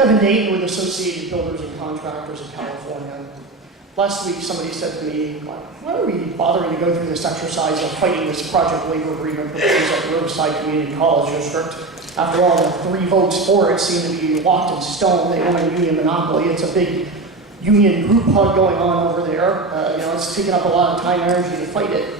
Kevin Dayton with Associated Builders and Contractors of California. Last week, somebody said to me, why are we bothering to go through this exercise of fighting this project labor agreement proposed at Riverside Community College District? After all, the 3 votes for it seem to be locked in stone. They want a union monopoly. It's a big union group hug going on over there. It's taking up a lot of time and energy to fight it.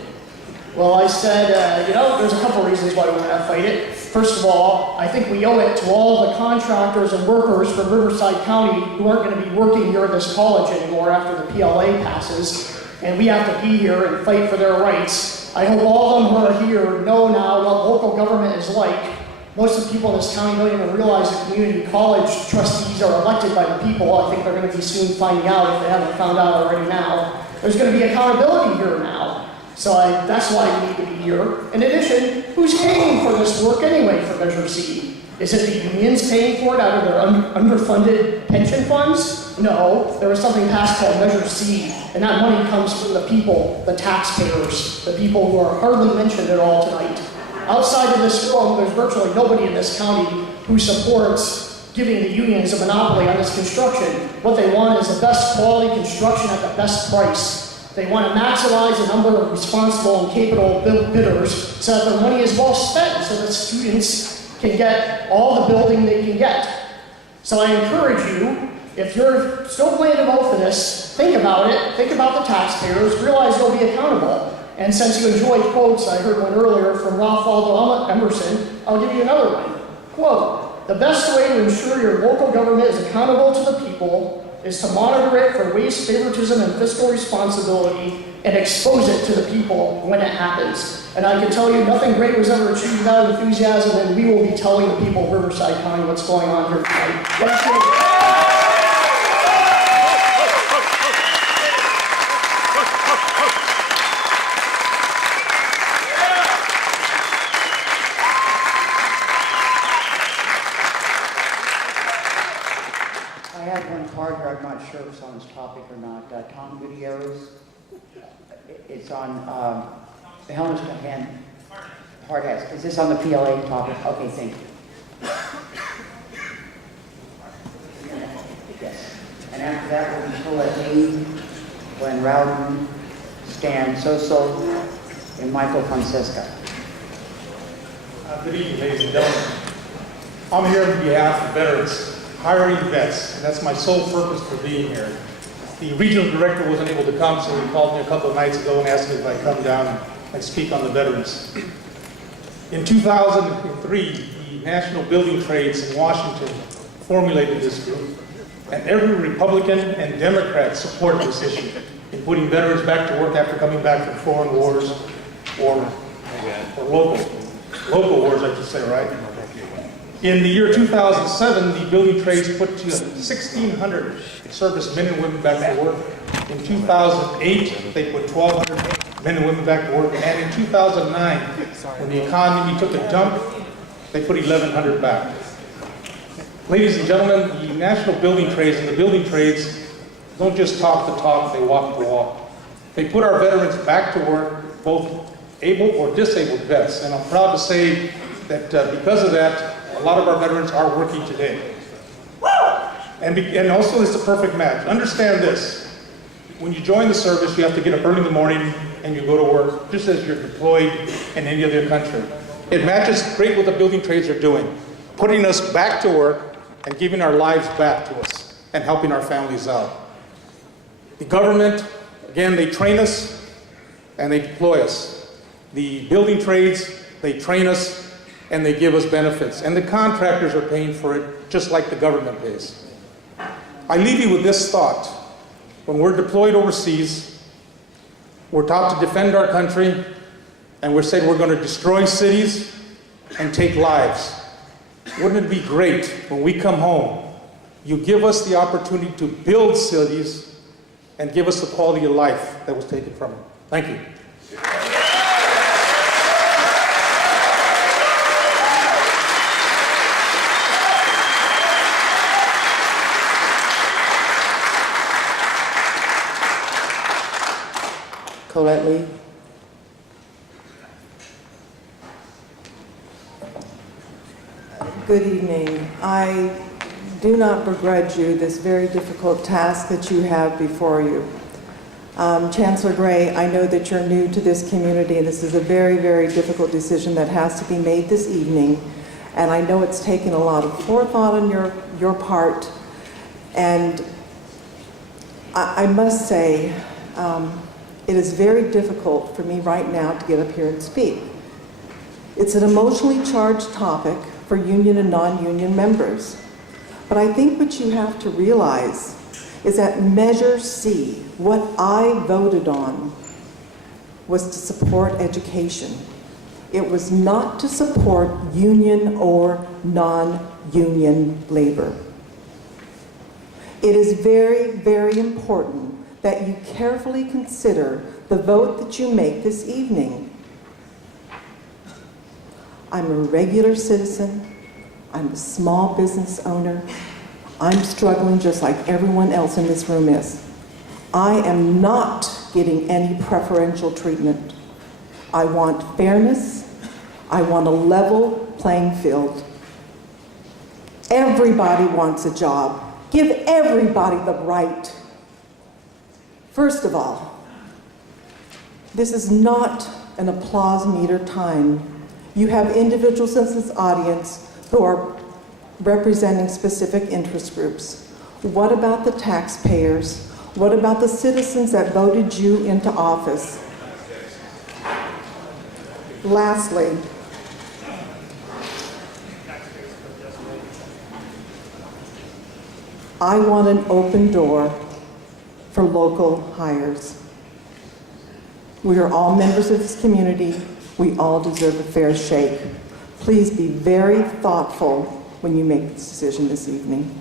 Well, I said, there's a couple reasons why we want to fight it. First of all, I think we owe it to all the contractors and workers from Riverside County who aren't going to be working here at this college anymore after the PLA passes, and we have to be here and fight for their rights. I hope all of them who are here know now what local government is like. Most of the people in this county don't even realize that community college trustees are elected by the people. I think they're going to be soon finding out if they haven't found out already now. There's going to be accountability here now. So that's why we need to be here. In addition, who's paying for this work anyway for Measure C? Is it the unions paying for it out of their underfunded pension funds? No, there was something passed called Measure C, and that money comes from the people, the taxpayers, the people who are hardly mentioned at all tonight. Outside of this room, there's virtually nobody in this county who supports giving the unions a monopoly on this construction. What they want is the best quality construction at the best price. They want to maximize the number of responsible and capable bidders so that their money is well spent, so that students can get all the building they can get. So I encourage you, if you're still planning to vote for this, think about it, think about the taxpayers, realize they'll be accountable. And since you enjoyed quotes, I heard one earlier from Ralph Waldo Emerson, I'll give you another one. Quote, "The best way to ensure your local government is accountable to the people is to monitor it for waste, favoritism, and fiscal responsibility, and expose it to the people when it happens." And I can tell you, nothing great was ever achieved without enthusiasm, and we will be telling the people of Riverside County what's going on here tonight. Thank you. I'm not sure if it's on this topic or not. Tom Gutierrez. It's on the Helmets Hand Hard Hats. Is this on the PLA topic? Okay, thank you. Yes. And after that will be Colette Lee, Glenn Rowden, Stan Soso, and Michael Francesca. Good evening, ladies and gentlemen. I'm here on behalf of veterans. Hiring vets, and that's my sole purpose for being here. The regional director wasn't able to come, so he called me a couple of nights ago and asked me if I'd come down and speak on the veterans. In 2003, the National Building Trades in Washington formulated this group, and every Republican and Democrat supported this issue in putting veterans back to work after coming back from foreign wars or local wars, I should say, right? In the year 2007, the building trades put 1,600 service men and women back to work. In 2008, they put 1,200 men and women back to work. And in 2009, when the economy took a dump, they put 1,100 back. Ladies and gentlemen, the national building trades and the building trades don't just talk the talk, they walk the walk. They put our veterans back to work, both able or disabled vets. And I'm proud to say that because of that, a lot of our veterans are working today. And also it's the perfect match. Understand this. When you join the service, you have to get up early in the morning and you go to work, just as you're deployed in any other country. It matches great what the building trades are doing, putting us back to work and giving our lives back to us and helping our families out. The government, again, they train us and they deploy us. The building trades, they train us and they give us benefits. And the contractors are paying for it just like the government pays. I leave you with this thought. When we're deployed overseas, we're taught to defend our country, and we're saying we're going to destroy cities and take lives. Wouldn't it be great when we come home, you give us the opportunity to build cities and give us the quality of life that was taken from them? Thank you. Colette Lee. Good evening. I do not begrudge you this very difficult task that you have before you. Chancellor Gray, I know that you're new to this community, and this is a very, very difficult decision that has to be made this evening. And I know it's taken a lot of forethought on your part. And I must say, it is very difficult for me right now to get up here and speak. It's an emotionally charged topic for union and non-union members. But I think what you have to realize is that Measure C, what I voted on, was to support education. It was not to support union or non-union labor. It is very, very important that you carefully consider the vote that you make this evening. I'm a regular citizen. I'm a small business owner. I'm struggling just like everyone else in this room is. I am not getting any preferential treatment. I want fairness. I want a level playing field. Everybody wants a job. Give everybody the right. First of all, this is not an applause meter time. You have individuals in this audience who are representing specific interest groups. What about the taxpayers? What about the citizens that voted you into office? Lastly, I want an open door for local hires. We are all members of this community. We all deserve a fair shake. Please be very thoughtful when you make this decision this evening.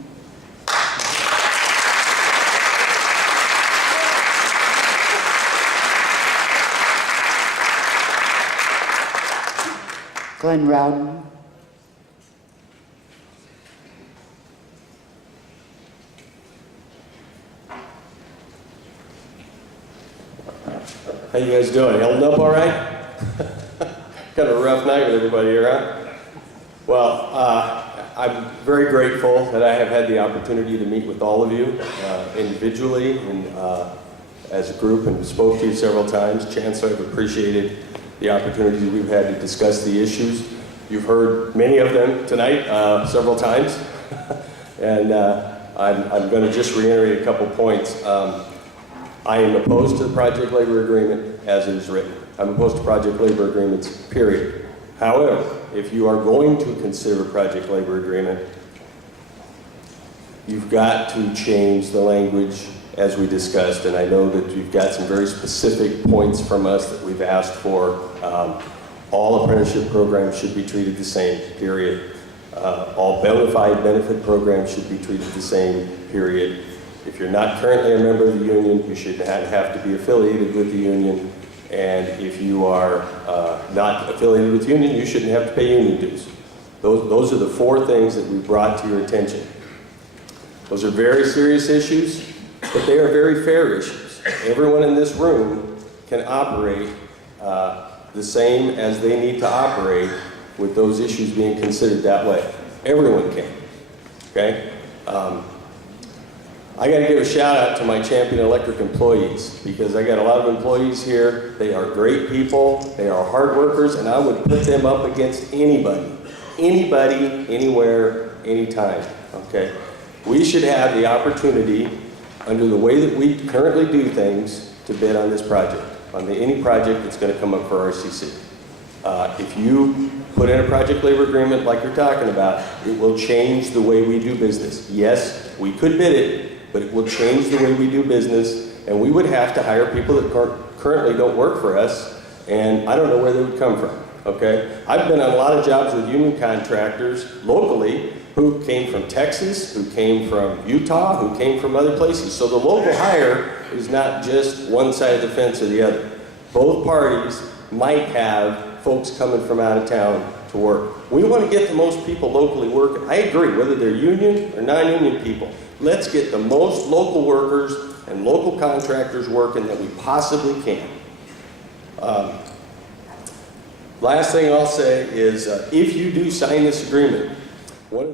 Glenn Rowden. How you guys doing? Holding up all right? Kind of a rough night with everybody here, huh? Well, I'm very grateful that I have had the opportunity to meet with all of you individually and as a group, and spoke to you several times. Chancellor, I've appreciated the opportunities we've had to discuss the issues. You've heard many of them tonight several times, and I'm going to just reiterate a couple points. I am opposed to the project labor agreement as it is written. I'm opposed to project labor agreements, period. However, if you are going to consider a project labor agreement, you've got to change the language as we discussed, and I know that you've got some very specific points from us that we've asked for. All apprenticeship programs should be treated the same, period. All bona fide benefit programs should be treated the same, period. If you're not currently a member of the union, you should not have to be affiliated with the union. And if you are not affiliated with the union, you shouldn't have to pay union dues. Those are the four things that we brought to your attention. Those are very serious issues, but they are very fair issues. Everyone in this room can operate the same as they need to operate with those issues being considered that way. Everyone can, okay? I got to give a shout out to my Champion Electric employees, because I got a lot of employees here. They are great people, they are hard workers, and I would put them up against anybody, anywhere, anytime, okay? We should have the opportunity, under the way that we currently do things, to bid on this project, on any project that's going to come up for RCC. If you put in a project labor agreement like you're talking about, it will change the way we do business. Yes, we could bid it, but it will change the way we do business, and we would have to hire people that currently don't work for us, and I don't know where they would come from, okay? I've been on a lot of jobs with union contractors locally who came from Texas, who came from Utah, who came from other places. So the local hire is not just one side of the fence or the other. Both parties might have folks coming from out of town to work. We want to get the most people locally working. I agree, whether they're union or non-union people. Let's get the most local workers and local contractors working that we possibly can. Last thing I'll say is, if you do sign this agreement, one of